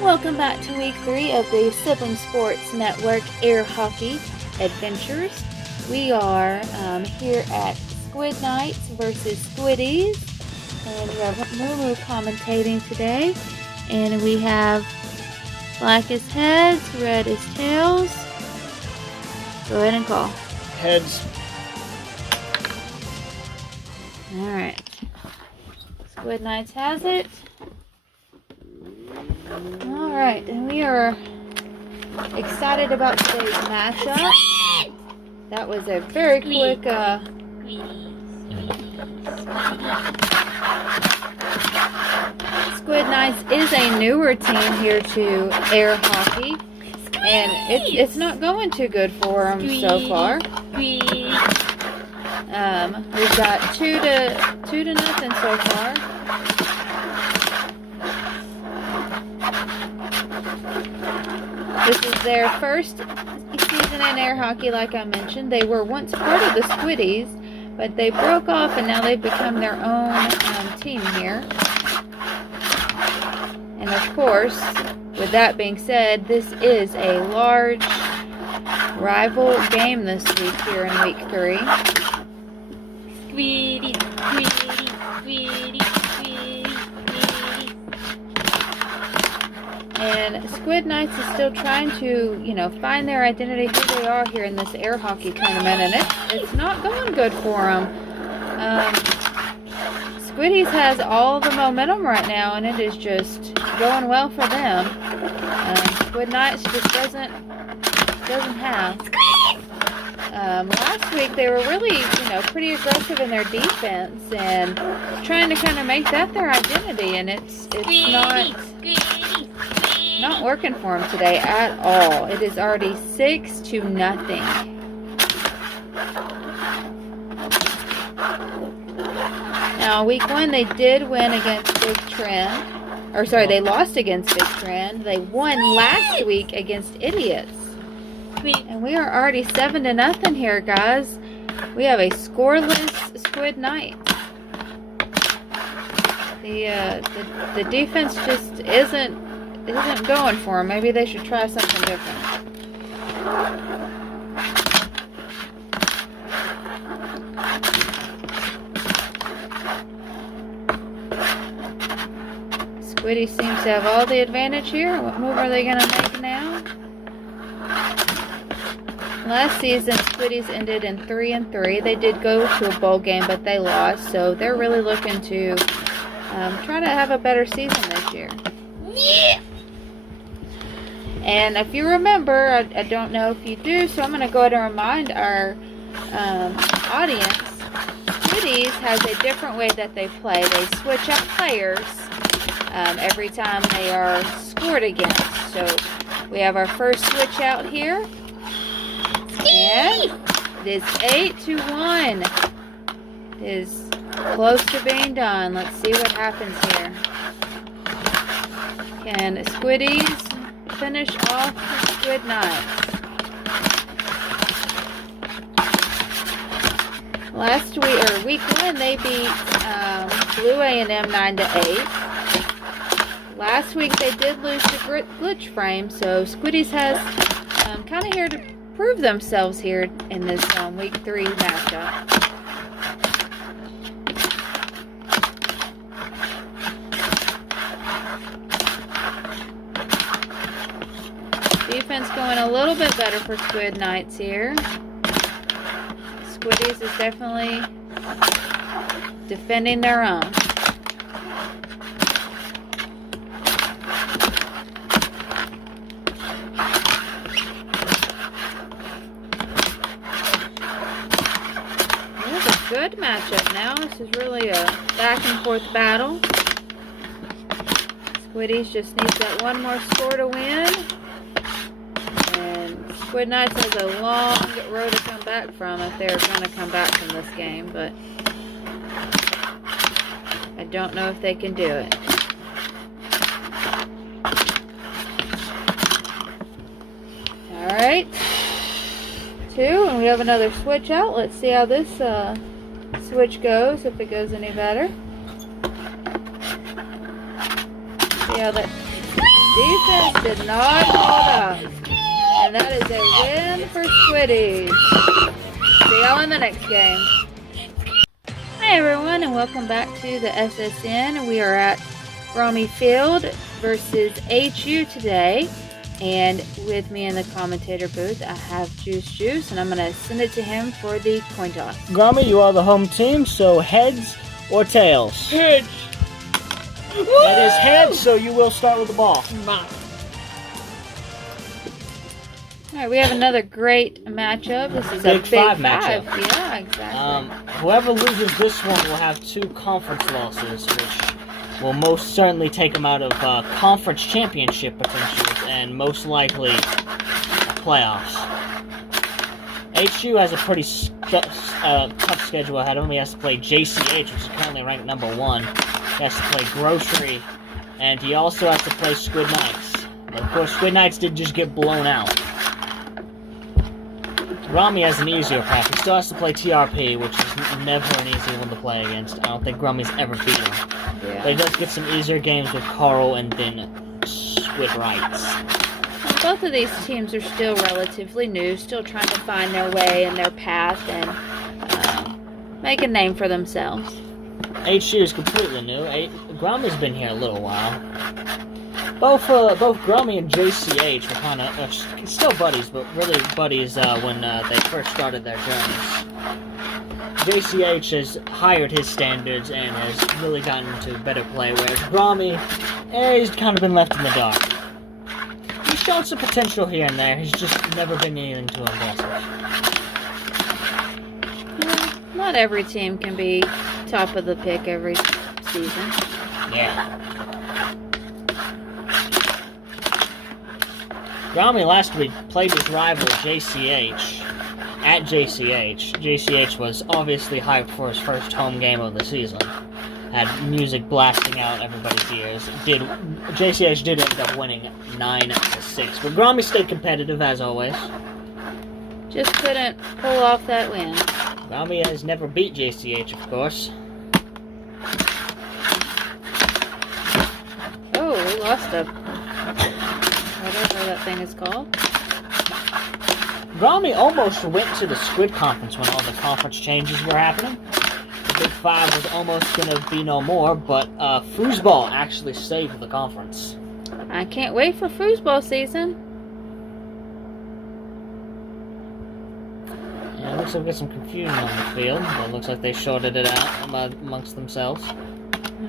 Welcome back to week 3 of the Sibling Sports Network Air Hockey Adventures. We are here at Squid Knights versus Squiddies, and we have Moo commentating today. And we have black as heads, red as tails. Go ahead and call. Heads. Alright. Squid Knights has it. Alright, and we are excited about today's matchup. That was a very quick Squid Knights is a newer team here to air hockey, and it's not going too good for them so far. We've got 2 to nothing so far. This is their first season in air hockey, like I mentioned. They were once part of the Squiddies, but they broke off and now they've become their own team here. And of course, with that being said, this is a large rival game this week here in week 3. Squiddy, squiddy, squiddy, squiddy, squiddy. And Squid Knights is still trying to, find their identity, who they are here in this air hockey tournament, and it's not going good for them. Squiddies has all the momentum right now, and it is just going well for them. Squid Knights just doesn't have. Last week they were really, pretty aggressive in their defense and trying to kind of make that their identity, and it's not working for them today at all. It is already 6-0. Now, week 1 they did win against Big Trend. Or sorry, they lost against Big Trend. They won last week against Idiots. And we are already 7-0 here, guys. We have a scoreless Squid Knight. The defense just isn't going for them. Maybe they should try something different. Squiddy seems to have all the advantage here. What move are they going to make now? Last season, Squiddies ended in 3-3. They did go to a bowl game, but they lost. So they're really looking to try to have a better season this year. Yeah. And if you remember, I don't know if you do, so I'm going to go ahead and remind our audience, Squiddies has a different way that they play. They switch up players every time they are scored against. So we have our first switch out here. And it is 8-1. It is close to being done. Let's see what happens here. Can Squiddies finish off the Squid Knights? Last week, or week 1, they beat Blue A&M 9-8. Last week they did lose to Glitch Frame, so Squiddies has kind of here to prove themselves here in this week 3 matchup. Defense going a little bit better for Squid Knights here. Squiddies is definitely defending their own. Good matchup now. This is really a back and forth battle. Squiddies just needs that one more score to win. And Squid Knights has a long road to come back from if they're going to come back from this game, but I don't know if they can do it. Alright. 2, and we have another switch out. Let's see how this switch goes, if it goes any better. See how that Defense did not hold up. And that is a win for Squiddies. See y'all in the next game. Hi everyone, and welcome back to the SSN. We are at Groemy Field versus HU today. And with me in the commentator booth, I have Juice, and I'm going to send it to him for the coin toss. Groemy, you are the home team, so heads or tails? Heads. It is heads, so you will start with the ball. Alright, we have another great matchup. This is Big a big five matchup. Yeah, exactly. Whoever loses this one will have 2 conference losses, which will most certainly take them out of conference championship potentials and most likely playoffs. HU has a pretty tough schedule ahead of him. He has to play JCH, which is currently ranked #1. He has to play Grocery, and he also has to play Squid Knights. But of course, Squid Knights did just get blown out. Groemy has an easier path. He still has to play TRP, which is never an easy one to play against. I don't think Groemy's ever beat him. Yeah. But he does get some easier games with Carl and then Squid Knights. Both of these teams are still relatively new, still trying to find their way and their path and make a name for themselves. HU is completely new. Groemy's been here a little while. Both Groemy and JCH were kind of still buddies, but really buddies when they first started their journeys. JCH has hired his standards and has really gotten into better play, whereas Groemy, he's kind of been left in the dark. He's shown some potential here and there. He's just never been anything too impressive. Yeah, not every team can be top of the pick every season. Yeah. Groemy last week played his rival JCH at JCH. JCH was obviously hyped for his first home game of the season. Had music blasting out everybody's ears. JCH did end up winning 9-6, but Groemy stayed competitive as always. Just couldn't pull off that win. Groemy has never beat JCH, of course. Oh, we lost a whatever that thing is called. Groemy almost went to the Squid Conference when all the conference changes were happening. The Big 5 was almost going to be no more, but foosball actually saved the conference. I can't wait for foosball season. Yeah, it looks like we got some confusion on the field, but it looks like they sorted it out amongst themselves.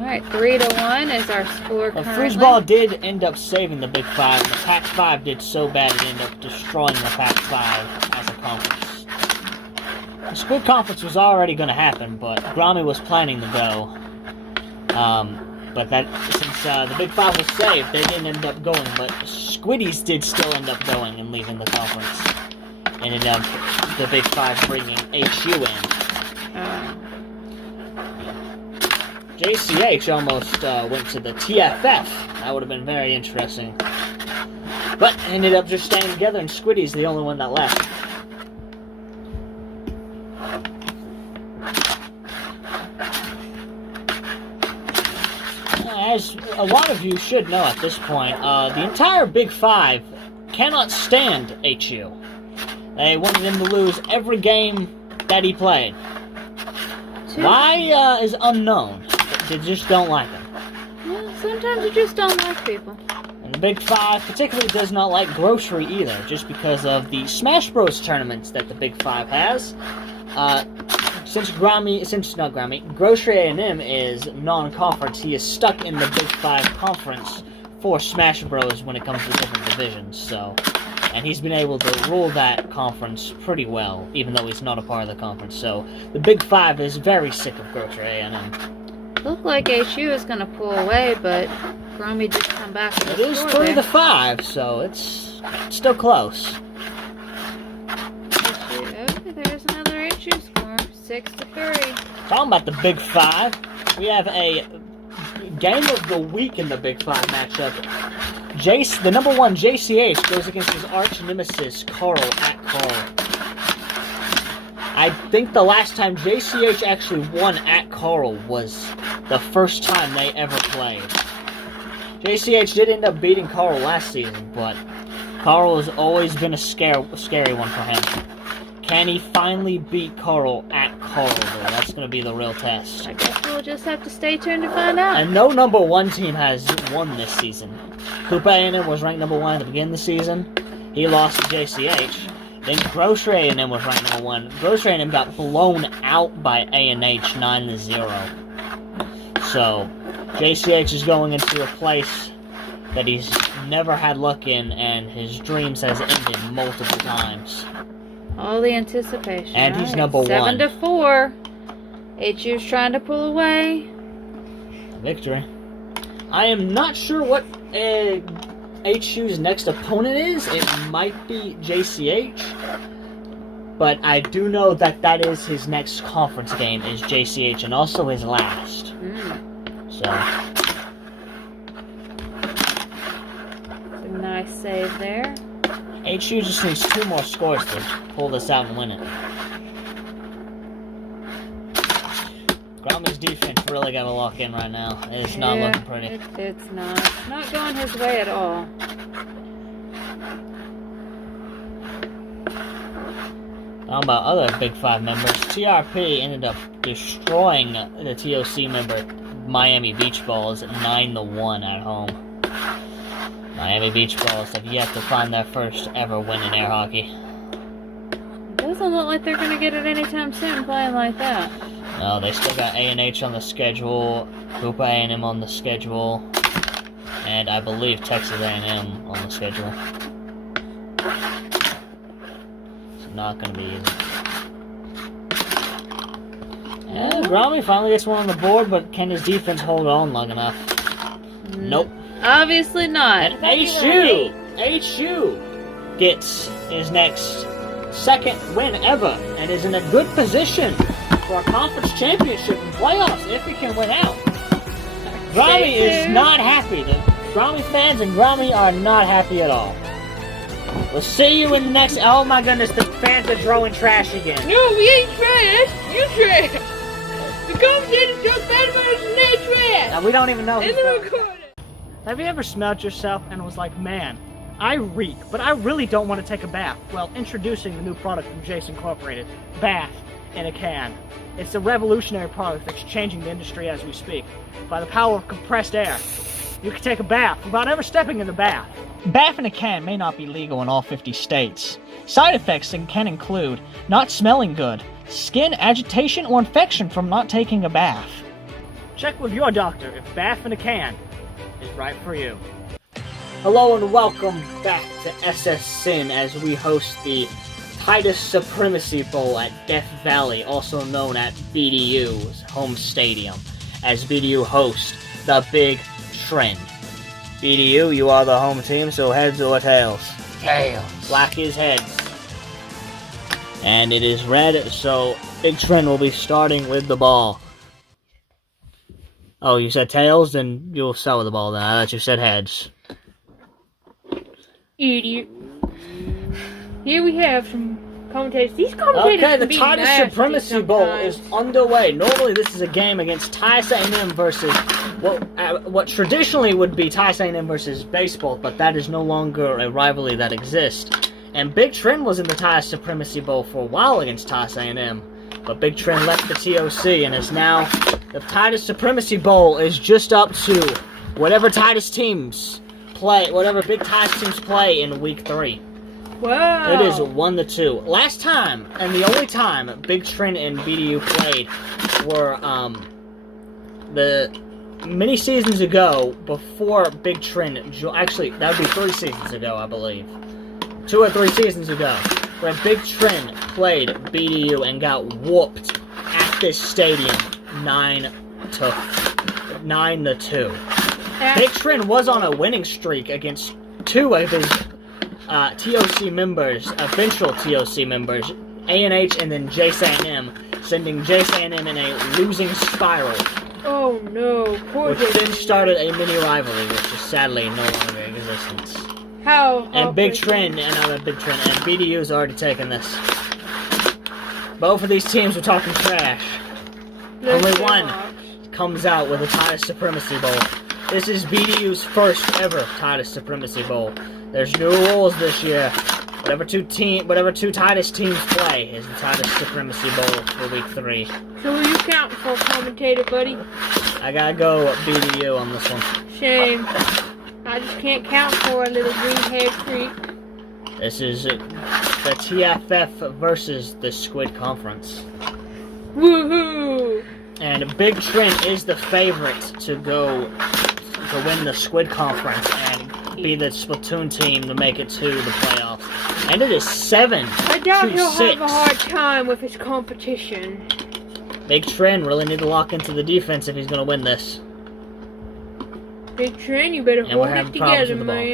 Alright, 3-1 is our score But currently. foosball did end up saving the Big 5, and the Pac-5 did so bad it ended up destroying the Pac-5 as a conference. The Squid Conference was already going to happen, but Groemy was planning to go. But that since the Big 5 was saved, they didn't end up going, but Squiddies did still end up going and leaving the conference. And ended up the Big 5 bringing HU in. JCH almost went to the TFF. That would have been very interesting. But ended up just staying together, and Squiddy's the only one that left. As a lot of you should know at this point, the entire Big 5 cannot stand HU. They wanted him to lose every game that he played. Why is unknown. They just don't like him. Well, sometimes you just don't like people. And the Big 5 particularly does not like Grocery either, just because of the Smash Bros. Tournaments that the Big 5 has. Since Grocery A&M is non-conference, he is stuck in the Big 5 conference for Smash Bros. When it comes to different divisions, so... And he's been able to rule that conference pretty well, even though he's not a part of the conference. So the Big 5 is very sick of Grocery A&M. Looked like HU is going to pull away, but Groemy did come back. It is 3-5, so it's still close. Okay, there's another HU score, 6-3. Talking about the Big 5, we have a game of the week in the Big 5 matchup. The number 1 JCH goes against his arch nemesis Carl at Carl. I think the last time JCH actually won at Carl was the first time they ever played. JCH did end up beating Carl last season, but Carl has always been a scary one for him. Can he finally beat Carl at Carlville? That's going to be the real test. I guess we'll just have to stay tuned to find out. And no number 1 team has won this season. Cooper A&M was ranked number 1 at the beginning of the season. He lost to JCH. Then Grocery A&M was ranked number 1. Grocery A&M got blown out by A&H 9-0. So, JCH is going into a place that he's never had luck in, and his dreams has ended multiple times. All the anticipation. And he's number 1. 7-4. HU's trying to pull away. Victory. I am not sure what HU's next opponent is. It might be JCH. But I do know that that is his next conference game, is JCH, and also his last. So. A nice save there. HU just needs 2 more scores to pull this out and win it. Groemy's defense really got to lock in right now. It's not looking pretty. It's not. It's not going his way at all. How about other Big 5 members? TRP ended up destroying the TOC member Miami Beach Balls 9-1 at home. Miami Beach Balls have yet to find their first ever win in air hockey. It doesn't look like they're going to get it anytime soon playing like that. No, they still got A&H on the schedule, Cooper A&M on the schedule, and I believe Texas A&M on the schedule. It's not going to be easy. Yeah, Groemy finally gets one on the board, but can his defense hold on long enough? Nope. Obviously not. And HU gets his next 2nd win ever and is in a good position for a conference championship and playoffs if he can win out. Groemy is not happy. The Groemy fans and Groemy are not happy at all. We'll see you in the next... Oh my goodness, the fans are throwing trash again. No, we ain't trash. You trash. The commentators just bad about us and they trash. Now, we don't even know. In the recording. Have you ever smelled yourself and was like, man, I reek, but I really don't want to take a bath? Well, introducing the new product from Jace Incorporated, Bath in a Can. It's a revolutionary product that's changing the industry as we speak. By the power of compressed air, you can take a bath without ever stepping in the bath. Bath in a can may not be legal in all 50 states. Side effects can include not smelling good, skin agitation, or infection from not taking a bath. Check with your doctor if Bath in a Can is right for you. Hello and welcome back to SS Sin as we host the Titus Supremacy Bowl at Death Valley, also known at BDU's home stadium, as BDU host the Big Trend. BDU, you are the home team, so heads or tails? Tails. Black is heads. And it is red, so Big Trend will be starting with the ball. Oh, you said tails? Then you'll start with the ball then. I thought you said heads. Idiot. Here we have some commentators. These commentators Okay, the can be Titus nasty Supremacy Bowl sometimes. is underway. Normally this is a game against Titus A&M versus what traditionally would be Titus A&M versus baseball, but that is no longer a rivalry that exists. And Big Trend was in the Titus Supremacy Bowl for a while against Titus A&M, but Big Trend left the TOC and is now... The Titus Supremacy Bowl is just up to whatever Titus teams play, whatever big Titus teams play in Week 3. Wow. It is 1-2. Last time, and the only time Big Trend and BDU played were the many seasons ago before Big Trend. Actually, that would be 3 seasons ago, I believe. 2 or 3 seasons ago, where Big Trend played BDU and got whooped at this stadium 9-2. Big Trend was on a winning streak against 2 of his TOC members, eventual TOC members, A&H and then Jace A&M, sending Jace A&M in a losing spiral, Oh no, poor which Jason. then started a mini rivalry, which is sadly no longer in existence. How? And Big Trend, and BDU's already taken this. Both of these teams are talking trash. Only one comes out with a Titus Supremacy Bowl. This is BDU's first ever Titus Supremacy Bowl. There's new rules this year. Whatever two Titus teams play is the Titus Supremacy Bowl for week 3. So who you counting for, commentator, buddy? I gotta go BDU on this one. Shame. I just can't count for a little green-haired freak. This is the TFF versus the Squid Conference. Woohoo! And Big Trent is the favorite to win the Squid Conference and be the Splatoon team to make it to the playoffs. And it is 7 I doubt to he'll 6. have a hard time with his competition. Big Trent really need to lock into the defense if he's going to win this. Big Trent, you better And we're hold it having problems together, with the ball.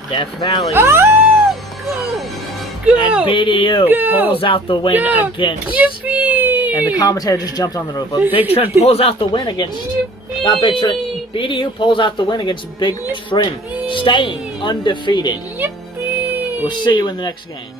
man. Death Valley. Oh! Go! Go! And BDU Go! pulls out the win Go! against... Yippee! And the commentator just jumped on the roof. But Big Trent pulls out the win against... Yippee! Not Big Trent. BDU pulls out the win against Big Trent, staying undefeated. Yippee! We'll see you in the next game.